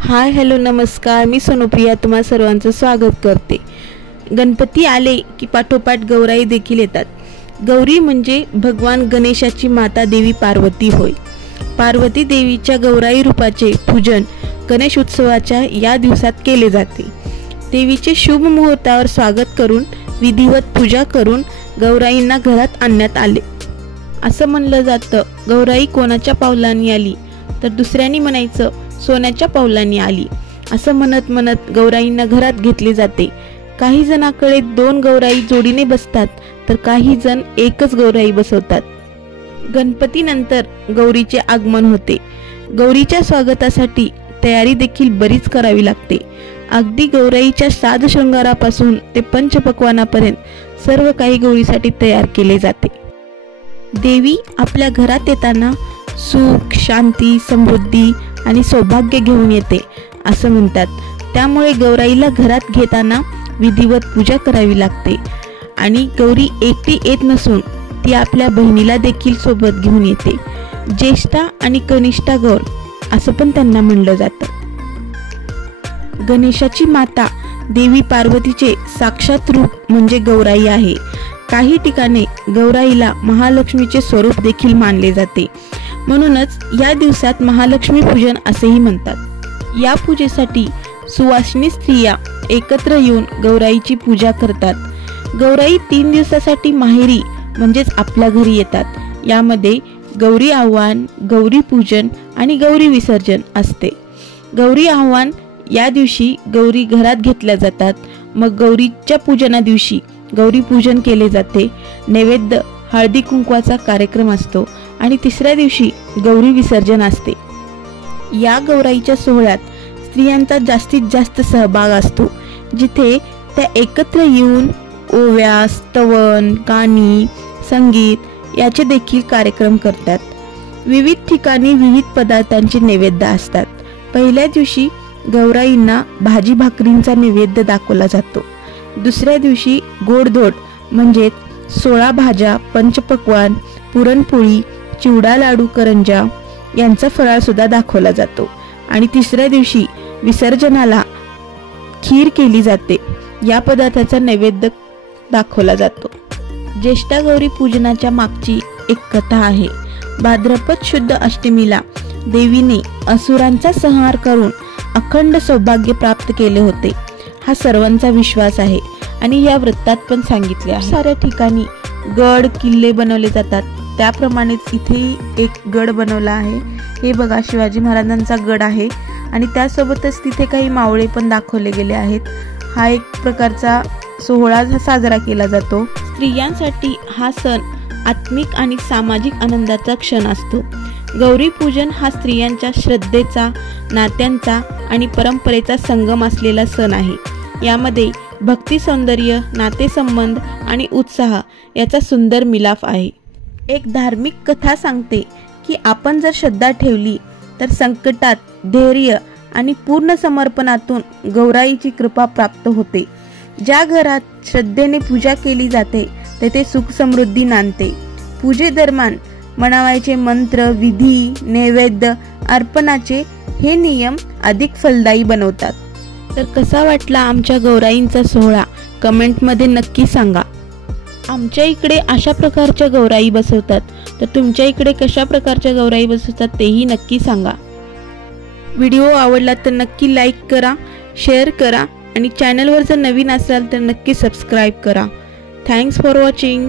Hi hello नमस्कार, मी सोनुप्रिया तुम्हा सर्वांचं स्वागत करते। गणपती आले की पाठोपाठ गौराई देखील येतात। गौरी म्हणजे भगवान गणेशाची माता देवी पार्वती होय। पार्वती देवीच्या गौराई रूपाचे पूजन गणेश उत्सवाच्या या दिवसात केले जाते। देवीचे शुभ मुहूर्तावर स्वागत करून विधिवत पूजा करून गौराईंना घरात आणण्यात आले। असं म्हणलं जातं, गौराई कोणाच्या पावलांनी आली तर दुसऱ्यांनी म्हणायचं सोन्याच्या पावलांनी आली। असं म्हणत म्हणत गौराईंना घरात घेतले जाते। काही जणांकडे 2 गौराई जोडीने बसतात तर काही जण एकच गौराई बसवतात। गणपतीनंतर गौरीचे आगमन होते। गौरीच्या स्वागतासाठी तयारी देखील बरीच करावी लागते। अगदी गौराईच्या साज शृंगारापासून ते पंचपक्वानापर्यंत सर्व काही गौरीसाठी तयार केले जाते। देवी आपल्या घरात येताना सुख, शांती, समृद्धी आणि सौभाग्य घेऊन येते असं म्हणतात। त्यामुळे गौराईला घरात घेताना विधिवत पूजा करावी लागते आणि गौरी एकटी येत नसून ती आपल्या बहिणीला देखील सोबत घेऊन येते। ज्येष्ठा आणि कनिष्ठा गौर असं पण त्यांना म्हणलं जातं। गणेशाची माता देवी पार्वतीचे साक्षात रूप म्हणजे गौराई आहे। काही ठिकाणी गौराईला महालक्ष्मीचे स्वरूप देखील मानले जाते। म्हणूनच या दिवसात महालक्ष्मी पूजन असेही म्हणतात। या पूजेसाठी सुवासिनी स्त्रिया एकत्र येऊन गौराईची पूजा करतात। गौराई 3 दिवसासाठी माहेरी म्हणजेच आपल्या घरी येतात। यामध्ये गौरी आव्हान, गौरी पूजन आणि गौरी विसर्जन असते। गौरी आव्हान या दिवशी गौरी घरात घेतल्या जातात। मग गौरीच्या पूजना दिवशी गौरी पूजन केले जाते। नैवेद्य हळदी कुंकवाचा कार्यक्रम असतो आणि तिसऱ्या दिवशी गौरी विसर्जन असते। या गौराईच्या सोहळ्यात स्त्रियांचा जास्तीत जास्त सहभाग असतो, जिथे त्या एकत्र येऊन ओव्या, स्तवन, गाणी, संगीत याचे देखील कार्यक्रम करतात। विविध ठिकाणी विविध पदार्थांचे नैवेद्य असतात। पहिल्या दिवशी गौराईंना भाजी भाकरींचा नैवेद्य दाखवला जातो। दुसऱ्या दिवशी गोडधोड म्हणजे 16 भाज्या, पंचपक्वान, पुरणपोळी, चिवडा, लाडू, करंजा यांचा फराळ सुद्धा दाखवला जातो आणि तिसऱ्या दिवशी विसर्जनाला खीर केली जाते। या पदार्थाचा नैवेद्य दाखवला जातो। ज्येष्ठा गौरी पूजनाच्या मागची एक कथा आहे। भाद्रपद शुद्ध अष्टमीला देवीने असुरांचा संहार करून अखंड सौभाग्य प्राप्त केले होते, हा सर्वांचा विश्वास आहे आणि या वृत्तात पण सांगितले आहे। साऱ्या ठिकाणी गड किल्ले बनवले जातात, त्याप्रमाणेच इथे एक गड बनवला आहे। हे बघा, शिवाजी महाराजांचा गड आहे आणि त्यासोबतच तिथे काही मावळे पण दाखवले गेले आहेत। हा एक प्रकारचा सोहळा साजरा केला जातो। स्त्रियांसाठी हा सण आत्मिक आणि सामाजिक आनंदाचा क्षण असतो। गौरी पूजन हा स्त्रियांच्या श्रद्धेचा, नात्यांचा आणि परंपरेचा संगम असलेला सण आहे। यामध्ये भक्ती, सौंदर्य, नातेसंबंध आणि उत्साह याचा सुंदर मिलाफ आहे। एक धार्मिक कथा सांगते की आपण जर श्रद्धा ठेवली तर संकटात धैर्य आणि पूर्ण समर्पणातून गौराईची कृपा प्राप्त होते। ज्या घरात श्रद्धेने पूजा केली जाते तेथे सुख समृद्धी नांदते। पूजेदरम्यान म्हणावायचे मंत्र, विधी, नैवेद्य, अर्पणाचे हे नियम अधिक फलदायी बनवतात। तर कसा वाटला आमच्या गौराईंचा सोहळा कमेंटमध्ये नक्की सांगा। आमच्या इकडे अशा प्रकारच्या गौराई बसवतात, तर तुमच्या इकडे कशा प्रकारच्या गौराई बसवतात तेही नक्की सांगा। व्हिडिओ आवडला तर नक्की लाईक करा, शेअर करा आणि चॅनलवर जर नवीन असाल तर नक्की सबस्क्राईब करा। Thanks for watching.